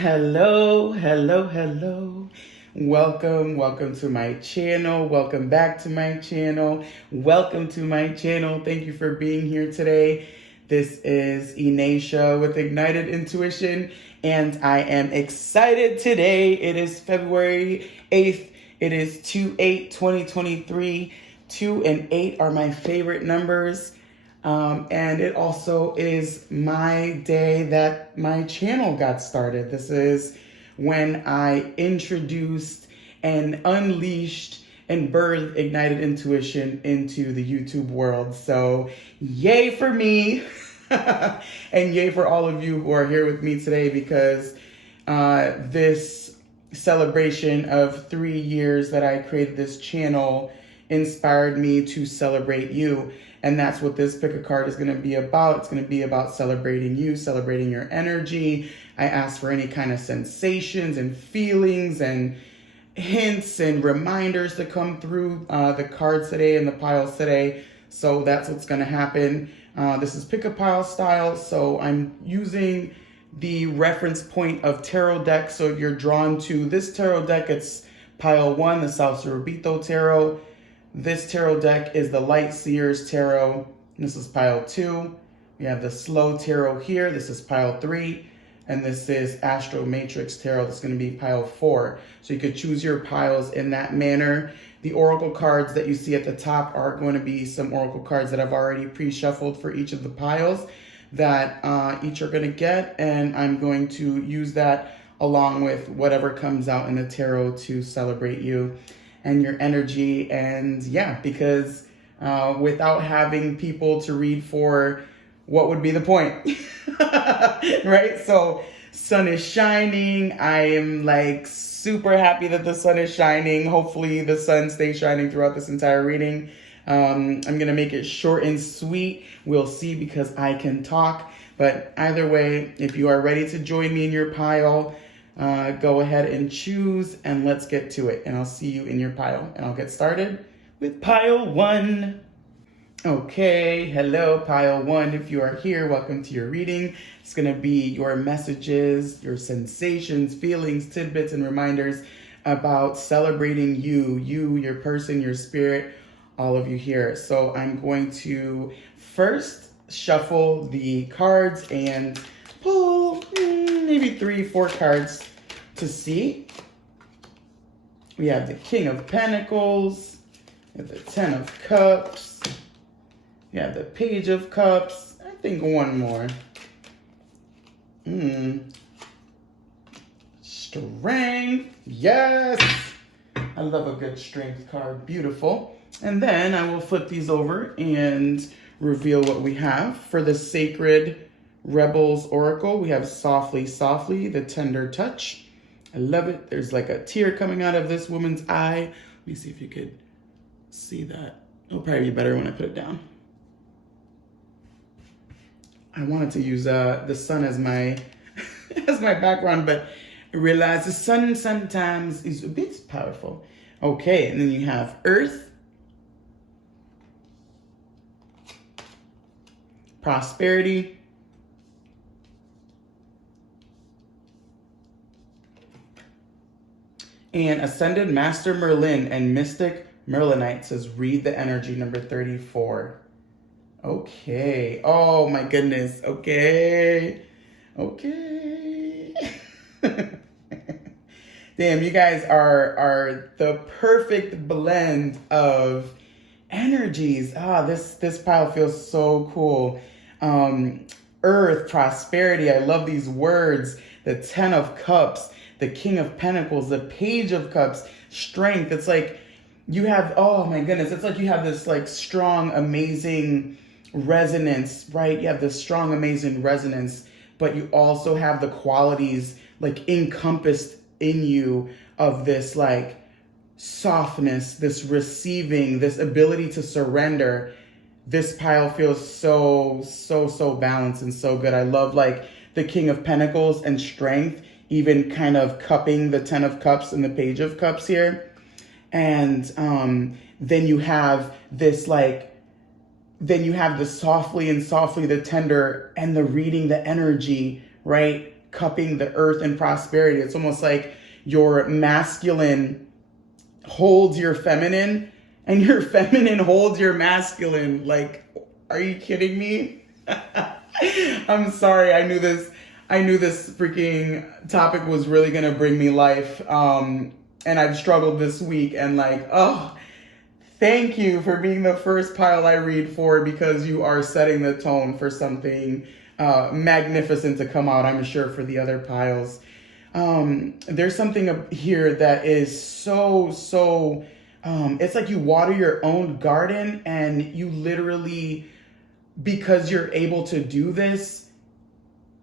Hello, hello, hello. Welcome to my channel. Welcome back to my channel. Welcome to my channel. Thank you for being here today. This is Ineisha with Ignited Intuition, and I am excited today. It is February 8th. It is 2/8/2023. 2 and 8 are my favorite numbers. And it also is my day that my channel got started. This is when I introduced and unleashed and birthed Ignited Intuition into the YouTube world. So yay for me and yay for all of you who are here with me today, because this celebration of 3 years that I created this channel inspired me to celebrate you. And that's what this pick a card is going to be about. It's going to be about celebrating you, celebrating your energy. I asked for any kind of sensations and feelings and hints and reminders to come through the cards today and the piles today. So that's what's going to happen. This is pick a pile style. So I'm using the reference point of tarot deck. So if you're drawn to this tarot deck, it's pile 1, the South Surabito Tarot. This tarot deck is the Light Seers Tarot. This is pile 2. We have the Slow Tarot here. This is pile 3. And this is Astro Matrix Tarot. That's going to be pile 4. So you could choose your piles in that manner. The oracle cards that you see at the top are going to be some oracle cards that I've already pre-shuffled for each of the piles that each are going to get. And I'm going to use that along with whatever comes out in the tarot to celebrate you and your energy. And yeah, because without having people to read for, what would be the point? Right? So sun is shining. I am like super happy that the sun is shining. Hopefully the sun stays shining throughout this entire reading. I'm going to make it short and sweet. We'll see, because I can talk. But either way, if you are ready to join me in your pile, go ahead and choose, and let's get to it. And I'll see you in your pile. And I'll get started with pile 1. Okay, hello, pile 1. If you are here, welcome to your reading. It's going to be your messages, your sensations, feelings, tidbits, and reminders about celebrating you, your person, your spirit, all of you here. So I'm going to first shuffle the cards and pull maybe 3-4 cards to see. We have the King of Pentacles, we have the 10 of Cups, we have the Page of Cups, I think one more. Strength, yes! I love a good strength card, beautiful. And then I will flip these over and reveal what we have. For the Sacred Rebels Oracle, we have Softly, Softly, the Tender Touch. I love it. There's like a tear coming out of this woman's eye. Let me see if you could see that. It'll probably be better when I put it down. I wanted to use the sun as my as my background, but I realized the sun sometimes is a bit powerful. Okay, and then you have Earth, Prosperity, and Ascended Master Merlin and Mystic Merlinite says, read the energy, number 34. Okay. Oh my goodness. Okay. Damn, you guys are the perfect blend of energies. This pile feels so cool. Earth, prosperity. I love these words. The 10 of Cups, the King of Pentacles, the Page of Cups, strength. It's like you have, oh my goodness, it's like you have this like strong, amazing resonance, right? You have this strong, amazing resonance, but you also have the qualities like encompassed in you of this like softness, this receiving, this ability to surrender. This pile feels so balanced and so good. I love like the King of Pentacles and strength, even kind of cupping the 10 of Cups and the Page of Cups here. And then you have this like, then you have the softly and softly, the tender, and the reading the energy, right? cupping the earth in prosperity. It's almost like your masculine holds your feminine and your feminine holds your masculine. Like, are you kidding me? I'm sorry. I knew this freaking topic was really gonna bring me life. And I've struggled this week, and like, oh, thank you for being the first pile I read for, because you are setting the tone for something magnificent to come out, I'm sure, for the other piles. There's something up here that is so, it's like you water your own garden, and you literally, because you're able to do this,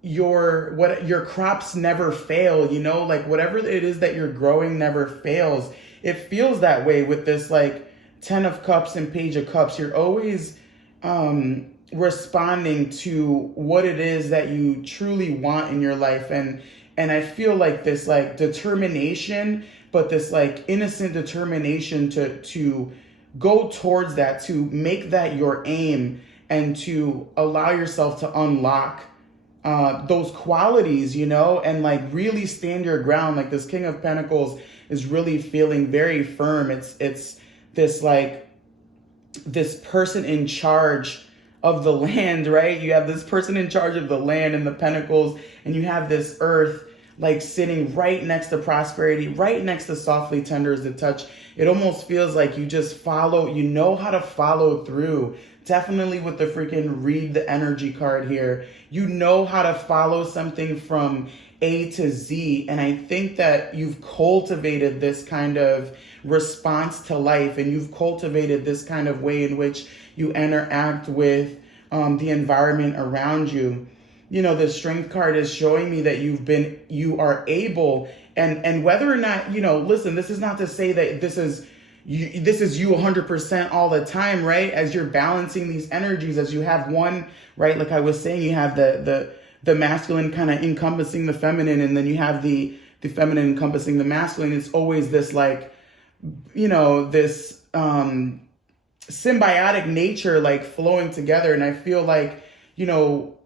your crops never fail, you know, like whatever it is that you're growing never fails. It feels that way with this like 10 of Cups and Page of Cups. You're always responding to what it is that you truly want in your life, and I feel like this like determination, but this like innocent determination to go towards that, to make that your aim, and to allow yourself to unlock those qualities, you know, and like really stand your ground. Like this King of Pentacles is really feeling very firm. It's this like this person in charge of the land, right? You have this person in charge of the land and the pentacles, and you have this earth like sitting right next to prosperity, right next to softly tender as the touch. It almost feels like you just follow, you know how to follow through. Definitely with the freaking read the energy card here. You know how to follow something from A to Z. And I think that you've cultivated this kind of response to life, and you've cultivated this kind of way in which you interact with the environment around you. You know, the Strength card is showing me that you are able, and whether or not, you know, listen, this is not to say that this is you 100% all the time, right? As you're balancing these energies, as you have one, right? Like I was saying, you have the masculine kind of encompassing the feminine, and then you have the feminine encompassing the masculine. It's always this like, you know, this symbiotic nature like flowing together. And I feel like, you know,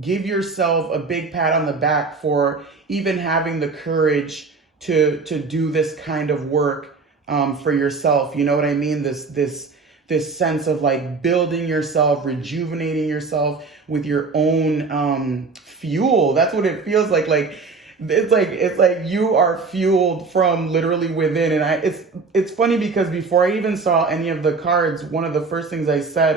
give yourself a big pat on the back for even having the courage to do this kind of work for yourself. You know what I mean? This sense of like building yourself, rejuvenating yourself with your own fuel. That's what it feels like. Like it's like you are fueled from literally within. And it's funny because before I even saw any of the cards, one of the first things I said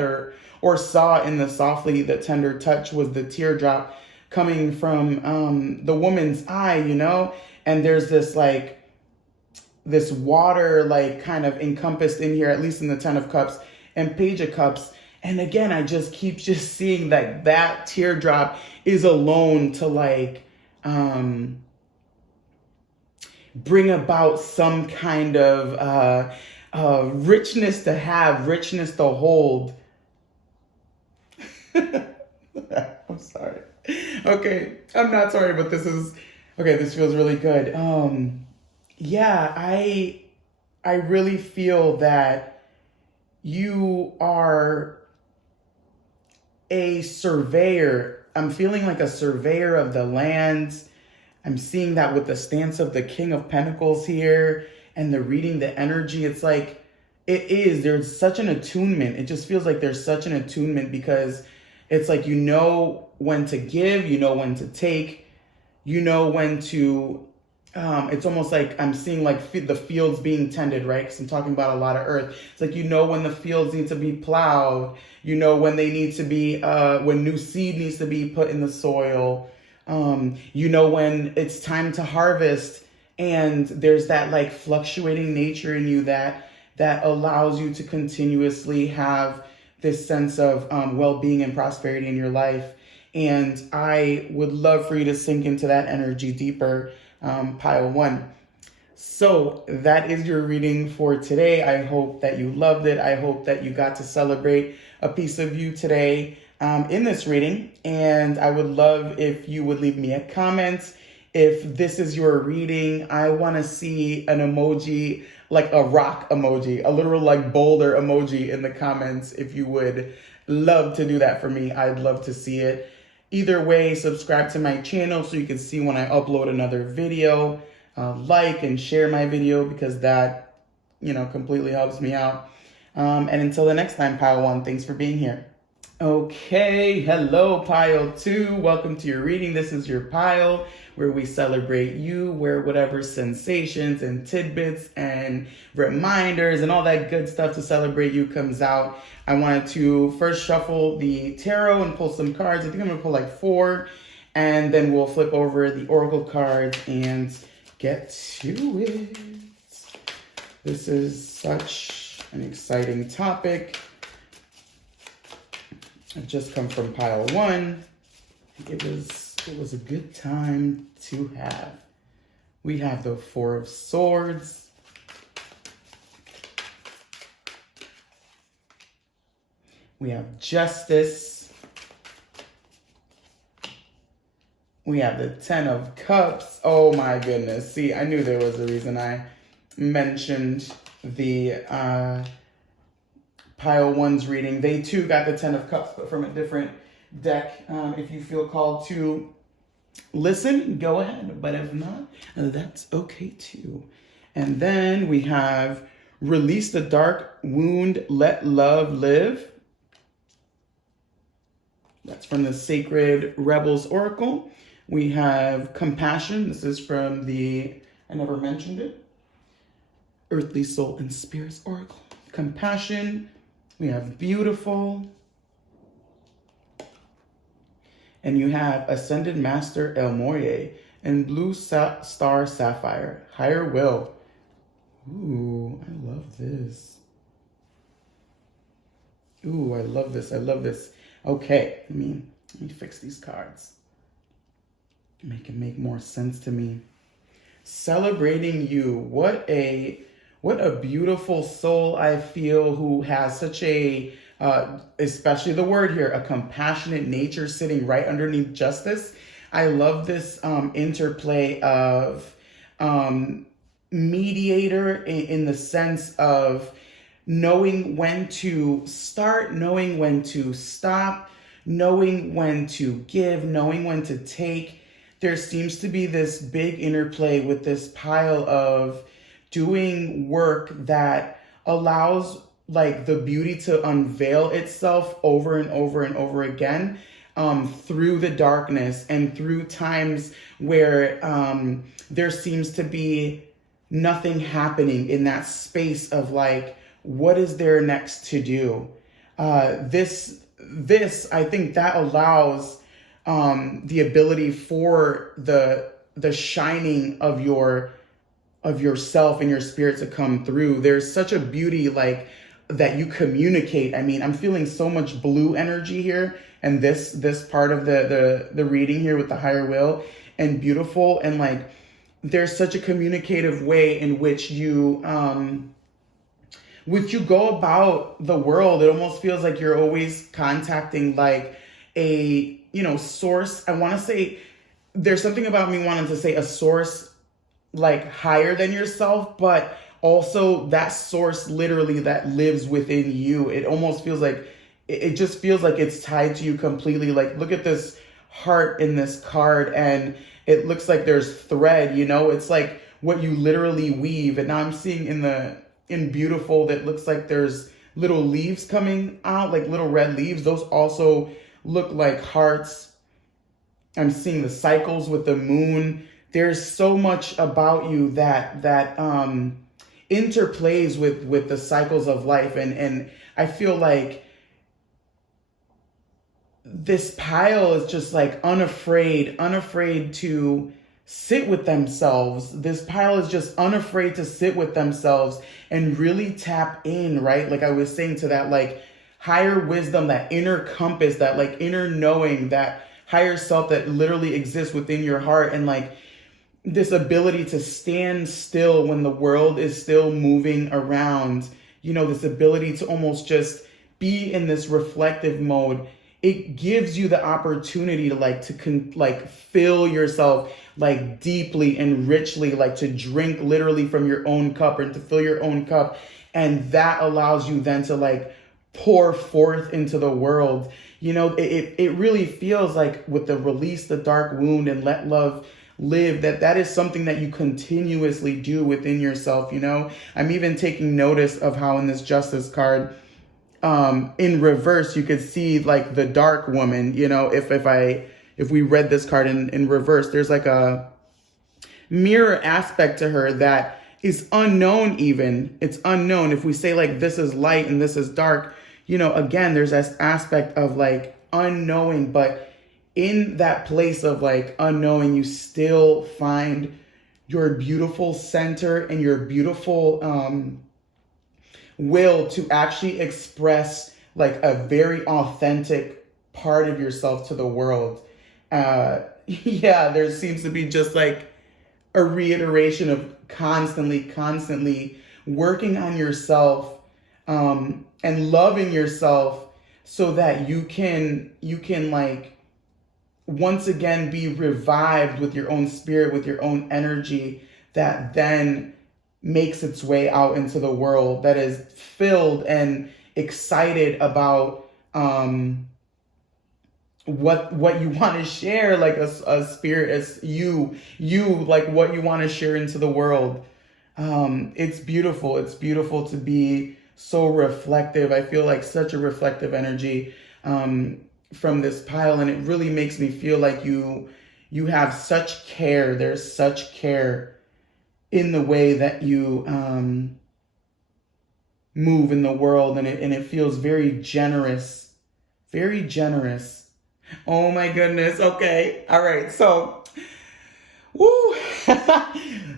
or saw in the softly the tender touch was the teardrop coming from the woman's eye, you know? And there's this like this water like kind of encompassed in here, at least in the 10 of Cups and Page of Cups. And again, I just keep just seeing that teardrop is alone to like bring about some kind of richness to have, richness to hold. I'm sorry. Okay, I'm not sorry, but this feels really good. Yeah, I really feel that you are a surveyor. I'm feeling like a surveyor of the lands. I'm seeing that with the stance of the King of Pentacles here and the reading the energy. It's like there's such an attunement. It just feels like there's such an attunement because it's like you know when to give, you know when to take, you know when to it's almost like I'm seeing like the fields being tended, right? Because I'm talking about a lot of earth. It's like, you know, when the fields need to be plowed, you know, when they need to be, when new seed needs to be put in the soil, you know, when it's time to harvest, and there's that like fluctuating nature in you that allows you to continuously have this sense of well-being and prosperity in your life. And I would love for you to sink into that energy deeper. Pile 1. So that is your reading for today. I hope that you loved it. I hope that you got to celebrate a piece of you today in this reading. And I would love if you would leave me a comment. If this is your reading, I want to see an emoji, like a rock emoji, a literal like boulder emoji in the comments. If you would love to do that for me, I'd love to see it. Either way, subscribe to my channel so you can see when I upload another video. Like and share my video because that, completely helps me out. And until the next time, Pile 1, thanks for being here. Okay, hello Pile 2. Welcome to your reading. This is your pile where we celebrate you, where whatever sensations and tidbits and reminders and all that good stuff to celebrate you comes out. I wanted to first shuffle the tarot and pull some cards. I think I'm going to pull like 4, and then we'll flip over the oracle cards and get to it. This is such an exciting topic. I've just come from pile 1. It was a good time to have. We have the 4 of Swords. We have Justice. We have the 10 of Cups. Oh my goodness. See, I knew there was a reason I mentioned the pile 1's reading. They too got the 10 of Cups, but from a different deck. If you feel called to listen, go ahead. But if not, that's okay too. And then we have Release the Dark Wound, Let Love Live. That's from the Sacred Rebels Oracle. We have Compassion. This is from the, I never mentioned it, Earthly Soul and Spirits Oracle. Compassion. We have Beautiful. And you have Ascended Master El Morie and Blue Star Sapphire. Higher Will. Ooh, I love this. Ooh, I love this. I love this. Okay, let me fix these cards. Make it make more sense to me. Celebrating you. What a beautiful soul I feel, who has such a, especially the word here, a compassionate nature sitting right underneath Justice. I love this interplay of mediator in the sense of knowing when to start, knowing when to stop, knowing when to give, knowing when to take. There seems to be this big interplay with this pile of doing work that allows like the beauty to unveil itself over and over and over again through the darkness and through times where there seems to be nothing happening in that space of like, what is there next to do? This I think that allows the ability for the shining of yourself and your spirit to come through. There's such a beauty like that you communicate. I mean, I'm feeling so much blue energy here, and this part of the reading here with the higher will and beautiful, and like there's such a communicative way in which you go about the world. It almost feels like you're always contacting like a, source. I want to say there's something about me wanting to say a source like higher than yourself, but also that source literally that lives within you. It almost feels like, it just feels like it's tied to you completely. Like, look at this heart in this card, and it looks like there's thread, it's like what you literally weave. And now I'm seeing in beautiful that looks like there's little leaves coming out, like little red leaves. Those also look like hearts. I'm seeing the cycles with the moon. There's so much about you that interplays with the cycles of life. And I feel like this pile is just like unafraid to sit with themselves. This pile is just unafraid to sit with themselves and really tap in, right? Like I was saying, to that like higher wisdom, that inner compass, that like inner knowing, that higher self that literally exists within your heart. And like this ability to stand still when the world is still moving around, this ability to almost just be in this reflective mode. It gives you the opportunity to fill yourself like deeply and richly, like to drink literally from your own cup, and to fill your own cup. And that allows you then to like pour forth into the world. it really feels like with the release the dark wound and let love live, that is something that you continuously do within yourself. I'm even taking notice of how in this justice card, in reverse, you could see like the dark woman. If we read this card in reverse, there's like a mirror aspect to her that is unknown. Even it's unknown. If we say like this is light and this is dark, again, there's this aspect of like unknowing, but in that place of like unknowing, you still find your beautiful center and your beautiful will to actually express like a very authentic part of yourself to the world. Yeah, there seems to be just like a reiteration of constantly working on yourself, and loving yourself so that you can like once again be revived with your own spirit, with your own energy that then makes its way out into the world, that is filled and excited about what you want to share, like a spirit as you like what you want to share into the world. It's beautiful to be so reflective. I feel like such a reflective energy from this pile, and it really makes me feel like you have such care. There's such care in the way that you move in the world, and it feels very generous, very generous. Oh my goodness. Okay. All right. So, woo.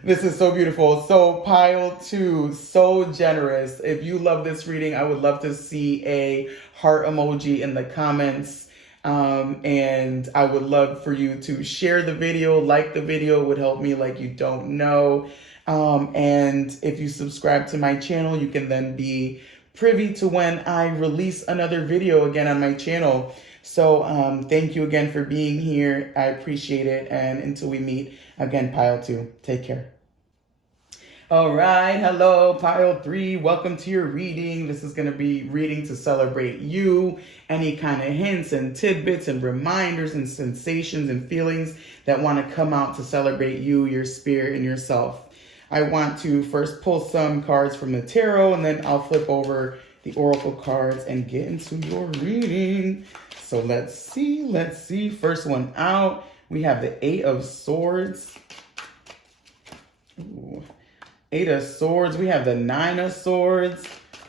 This is so beautiful. So pile 2, so generous. If you love this reading, I would love to see a heart emoji in the comments. And I would love for you to share the video, like the video. It would help me like you don't know. And if you subscribe to my channel, you can then be privy to when I release another video again on my channel. So thank you again for being here. I appreciate it. And until we meet again, pile 2, take care. All right. Hello, pile 3. Welcome to your reading. This is going to be reading to celebrate you. Any kind of hints and tidbits and reminders and sensations and feelings that want to come out to celebrate you, your spirit, and yourself. I want to first pull some cards from the tarot, and then I'll flip over the oracle cards and get into your reading. So let's see. First one out, we have the 8 of Swords. Ooh. 8 of Swords. We have the 9 of Swords.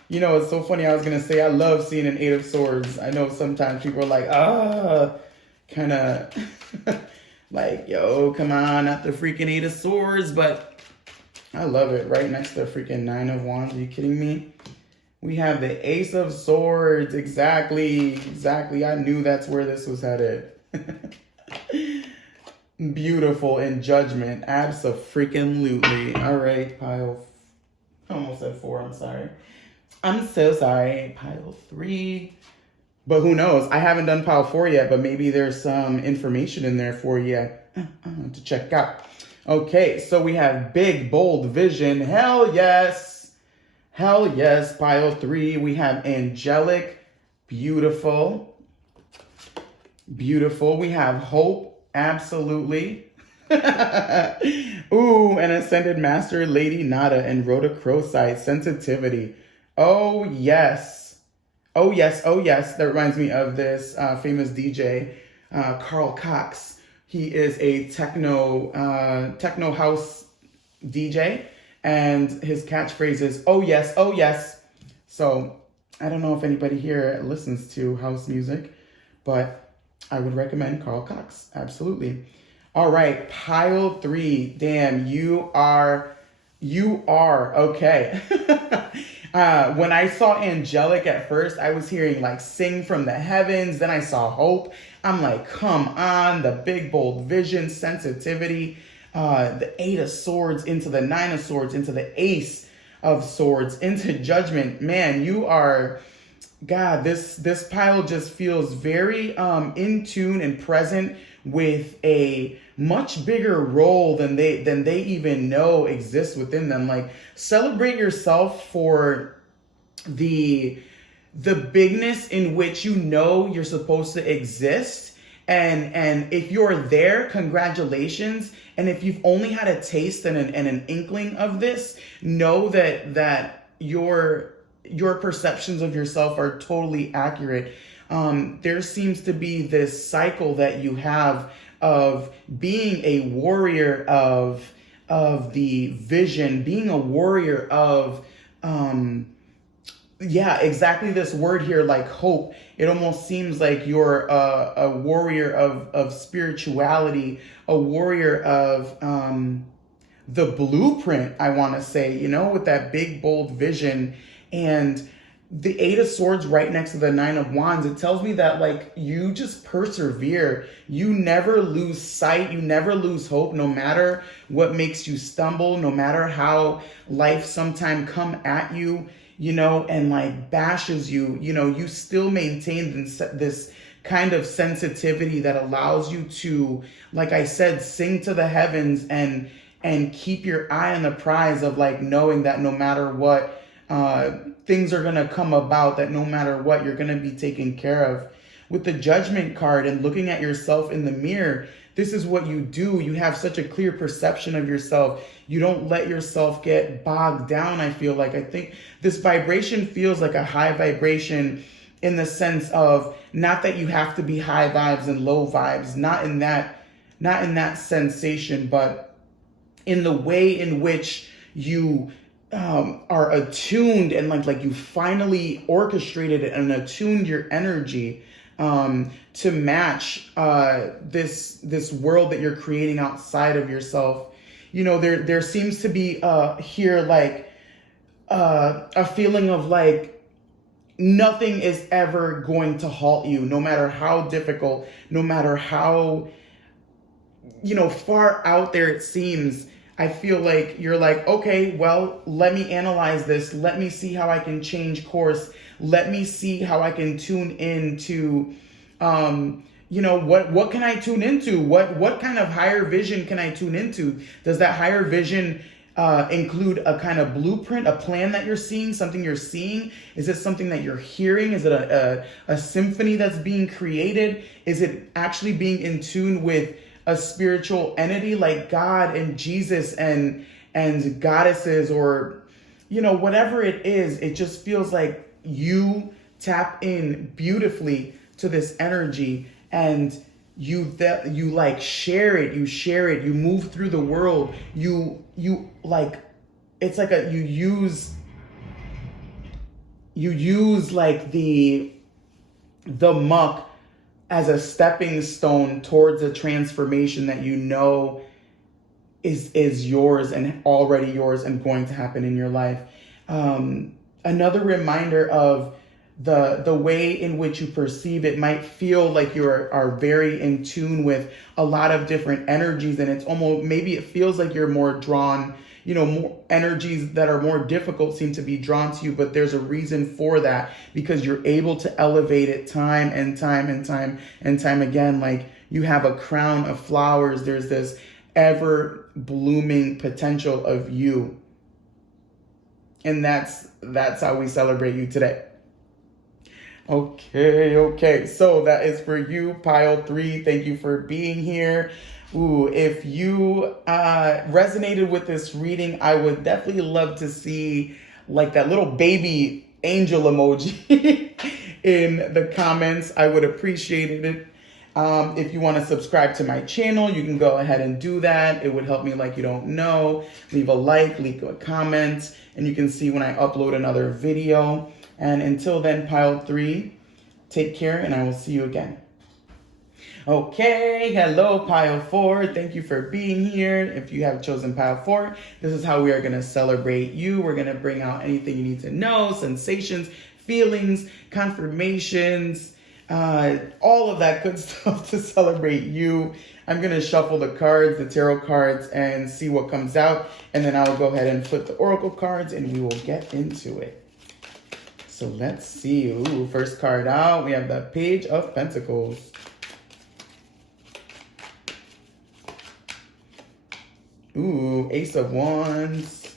It's so funny. I was going to say I love seeing an 8 of Swords. I know sometimes people are like, kind of like, yo, come on, not the freaking 8 of Swords. But I love it. Right next to the freaking 9 of Wands. Are you kidding me? We have the Ace of Swords. Exactly. I knew that's where this was headed. Beautiful in Judgment. Abso-freaking-lutely. All right, pile. I almost said 4. I'm sorry. I'm so sorry. Pile 3. But who knows? I haven't done pile 4 yet, but maybe there's some information in there for you to check out. Okay, so we have big, bold vision. Hell yes. Hell yes, pile 3. We have angelic, beautiful. We have hope, absolutely. Ooh, and ascended master, Lady Nada, and Rhodochrosite, sensitivity. Oh yes. That reminds me of this famous DJ, Carl Cox. He is a techno house DJ. And his catchphrase is, oh yes, oh yes. So I don't know if anybody here listens to house music, but I would recommend Carl Cox. Absolutely. All right, pile 3. Damn, you are okay. When I saw angelic at first, I was hearing like sing from the heavens. Then I saw hope. I'm like, come on, the big, bold vision, sensitivity. The 8 of Swords into the 9 of Swords, into the Ace of Swords, into Judgment. Man, you are, God, this pile just feels very in tune and present with a much bigger role than they even know exists within them. Like, celebrate yourself for the the bigness in which you know you're supposed to exist. And if you're there, congratulations. And if you've only had a taste and an inkling of this, know that your perceptions of yourself are totally accurate. There seems to be this cycle that you have of being a warrior of the vision, being a warrior of yeah, exactly this word here, like hope. It almost seems like you're a warrior of spirituality, a warrior of the blueprint, I want to say, with that big, bold vision. And the Eight of Swords right next to the Nine of Wands, it tells me that like you just persevere. You never lose sight. You never lose hope, no matter what makes you stumble, no matter how life sometime come at you, and like bashes you, you still maintain this kind of sensitivity that allows you to, like I said, sing to the heavens and keep your eye on the prize of like knowing that no matter what, things are going to come about, that no matter what, you're going to be taken care of. With the Judgment card and looking at yourself in the mirror, this is what you do. You have such a clear perception of yourself. You don't let yourself get bogged down, I feel like. I think this vibration feels like a high vibration in the sense of not that you have to be high vibes and low vibes, not in that sensation, but in the way in which you are attuned and like you finally orchestrated and attuned your energy to match this world that you're creating outside of yourself. There seems to be here like a feeling of like nothing is ever going to halt you, no matter how difficult, no matter how far out there it seems. I feel like you're like, okay, well, let me analyze this. Let me see how I can change course. Let me see how I can tune into, what can I tune into? What kind of higher vision can I tune into? Does that higher vision include a kind of blueprint, a plan that you're seeing, something you're seeing? Is it something that you're hearing? Is it a symphony that's being created? Is it actually being in tune with a spiritual entity like God and Jesus and goddesses, or whatever it is? It just feels like you tap in beautifully to this energy, and you like share it, you move through the world, you like, it's like you use like the muck as a stepping stone towards a transformation that is yours and already yours and going to happen in your life. Another reminder of the way in which you perceive it might feel like you are very in tune with a lot of different energies, and it's almost, maybe it feels like you're more drawn, more energies that are more difficult seem to be drawn to you, but there's a reason for that, because you're able to elevate it time and time and time and time again. Like you have a crown of flowers. There's this ever blooming potential of you. And that's how we celebrate you today. Okay. So that is for you, pile 3. Thank you for being here. Ooh, if you resonated with this reading, I would definitely love to see like that little baby angel emoji in the comments. I would appreciate it. If you want to subscribe to my channel, you can go ahead and do that. It would help me like you don't know. Leave a like, leave a comment, and you can see when I upload another video. And until then, pile 3, take care, and I will see you again. Okay, hello, pile 4. Thank you for being here. If you have chosen pile 4, this is how we are going to celebrate you. We're going to bring out anything you need to know, sensations, feelings, confirmations, all of that good stuff to celebrate you. I'm going to shuffle the cards, the tarot cards, and see what comes out. And then I'll go ahead and flip the oracle cards, and we will get into it. So let's see. Ooh, first card out, we have the Page of Pentacles. Ooh, Ace of Wands.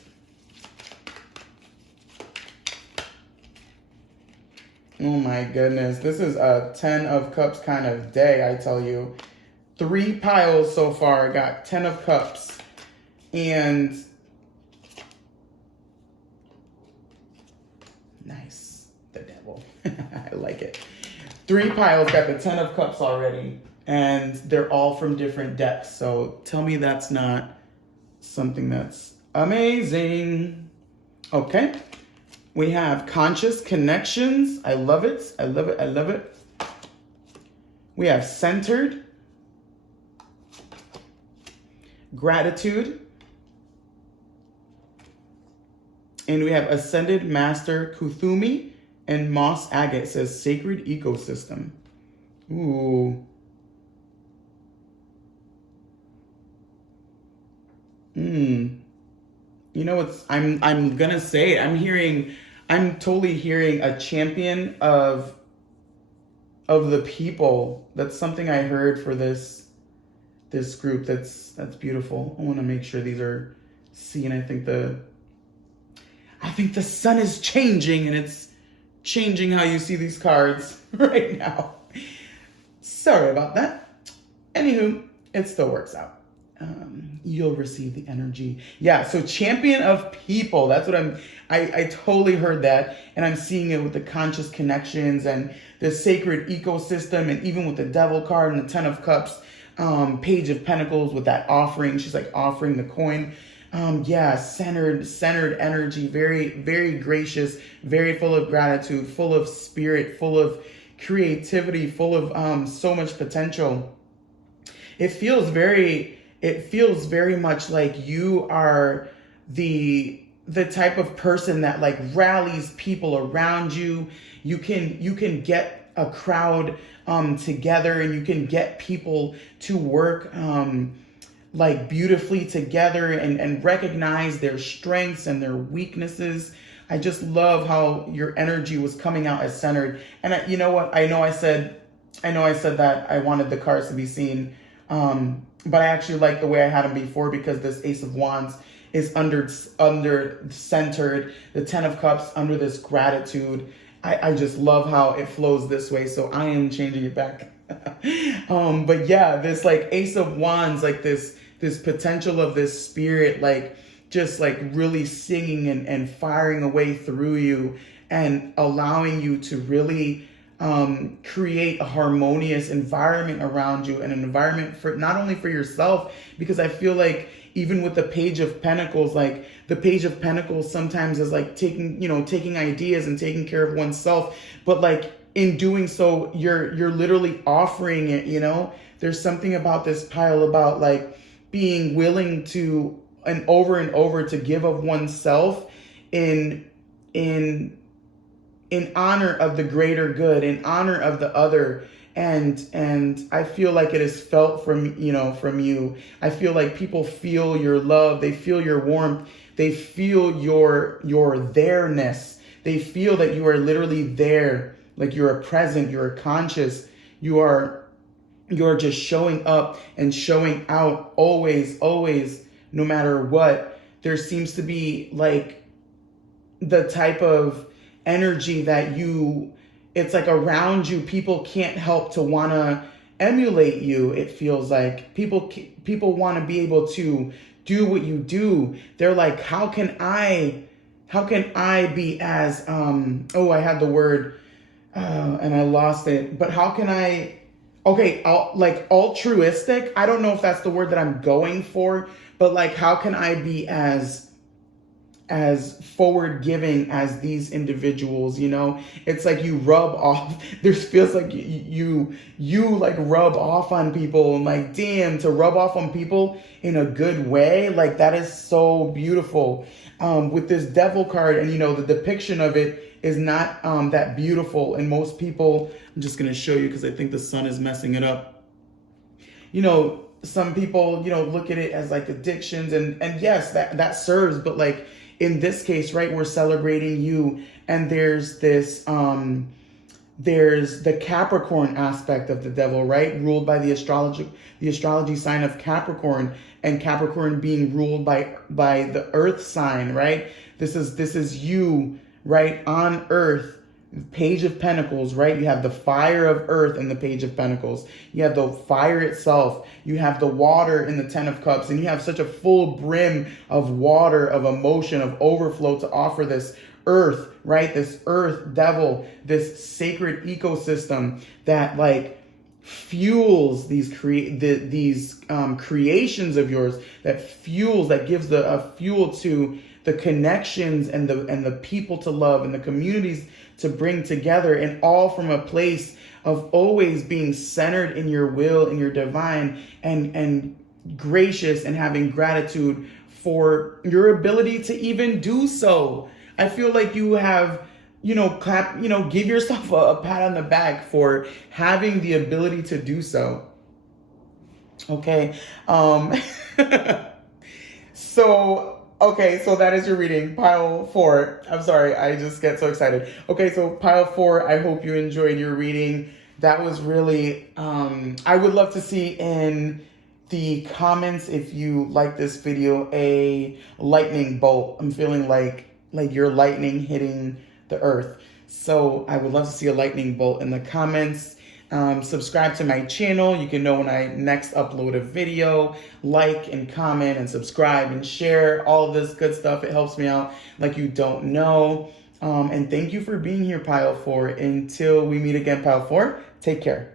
Oh my goodness. This is a 10 of cups kind of day, I tell you. 3 piles so far. I got 10 of cups. And nice. The devil. I like it. 3 piles got the 10 of cups already. And they're all from different decks. So tell me that's not something that's amazing. Okay. We have conscious connections. I love it. I love it. I love it. We have centered, gratitude, and we have ascended master Kuthumi and moss agate. It says sacred ecosystem. Ooh. You know what's I'm gonna say it. I'm totally hearing a champion of the people. That's something I heard for this group. That's beautiful. I want to make sure these are seen. I think the sun is changing, and it's changing how you see these cards right now. Sorry about that. Anywho, it still works out. You'll receive the energy. Yeah, so champion of people. That's what I totally heard that. And I'm seeing it with the conscious connections and the sacred ecosystem, and even with the devil card and the 10 of cups, page of pentacles with that offering. She's like offering the coin. Yeah, centered energy, very, very gracious, very full of gratitude, full of spirit, full of creativity, full of so much potential. It feels very much like you are the type of person that like rallies people around you. You can get a crowd together, and you can get people to work like beautifully together and recognize their strengths and their weaknesses. I just love how your energy was coming out as centered. And you know what? I know I said that I wanted the cards to be seen. But I actually like the way I had them before, because this Ace of Wands is under centered, the 10 of Cups under this gratitude. I just love how it flows this way, so I am changing it back. But yeah, this like Ace of Wands, like this potential of this spirit, like just like really singing and firing away through you, and allowing you to really create a harmonious environment around you, and an environment for not only for yourself, because I feel like even with the Page of Pentacles, like the Page of Pentacles sometimes is like taking ideas and taking care of oneself, but like in doing so, you're literally offering it. There's something about this pile about like being willing to and over to give of oneself in honor of the greater good, in honor of the other. And I feel like it is felt from you. I feel like people feel your love. They feel your warmth. They feel your there-ness. They feel that you are literally there. Like you're present, you're conscious, you're just showing up and showing out always, no matter what. There seems to be like the type of energy that it's like around you, people can't help to want to emulate you. It feels like people want to be able to do what you do. They're like, how can I be as I had the word and I lost it, but how can I like altruistic? I don't know if that's the word that I'm going for, but like how can I be as forward giving as these individuals? It's like you rub off. Feels like you like rub off on people, and like, damn, to rub off on people in a good way, like that is so beautiful. With this devil card, and the depiction of it is not that beautiful, and most people, I'm just going to show you because I think the sun is messing it up. Some people look at it as like addictions, and yes, that serves, but like in this case, right, we're celebrating you, and there's this there's the Capricorn aspect of the devil, right, ruled by the astrology sign of Capricorn, and Capricorn being ruled by the earth sign, right? This is you, right, on earth, Page of Pentacles, right? You have the fire of earth in the Page of Pentacles. You have the fire itself. You have the water in the Ten of Cups. And you have such a full brim of water, of emotion, of overflow to offer this earth, right? This earth devil, this sacred ecosystem that like fuels these creations of yours, that fuels, that gives a fuel to the connections and the people to love and the communities to bring together, and all from a place of always being centered in your will and your divine, and gracious, and having gratitude for your ability to even do so. I feel like you have, clap, give yourself a pat on the back for having the ability to do so. Okay. So that is your reading, pile 4. I'm sorry, I just get so excited. Okay, so pile 4, I hope you enjoyed your reading. That was really, I would love to see in the comments, if you like this video, a lightning bolt. I'm feeling like you're lightning hitting the earth. So I would love to see a lightning bolt in the comments. Subscribe to my channel. You can know when I next upload a video. Like and comment and subscribe and share all this good stuff. It helps me out like you don't know. And thank you for being here, pile 4. Until we meet again, pile 4, take care.